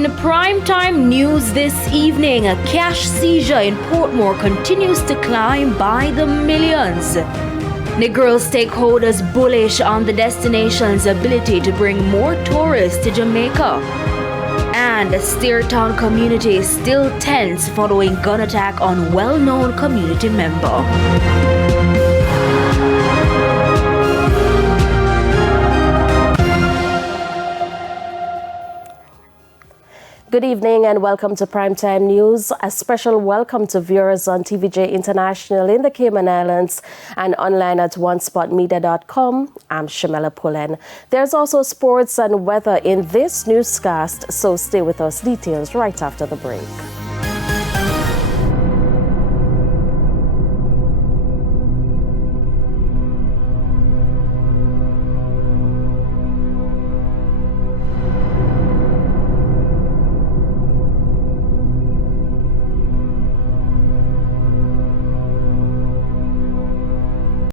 In primetime news this evening, a cash seizure in Portmore continues to climb by the millions. Negro stakeholders bullish on the destination's ability to bring more tourists to Jamaica. And Steertown community still tense following gun attack on well-known community member. Good evening and welcome to Primetime News. A special welcome to viewers on TVJ International in the Cayman Islands and online at onespotmedia.com. I'm Shamela Pullen. There's also sports and weather in this newscast, so stay with us. Details right after the break.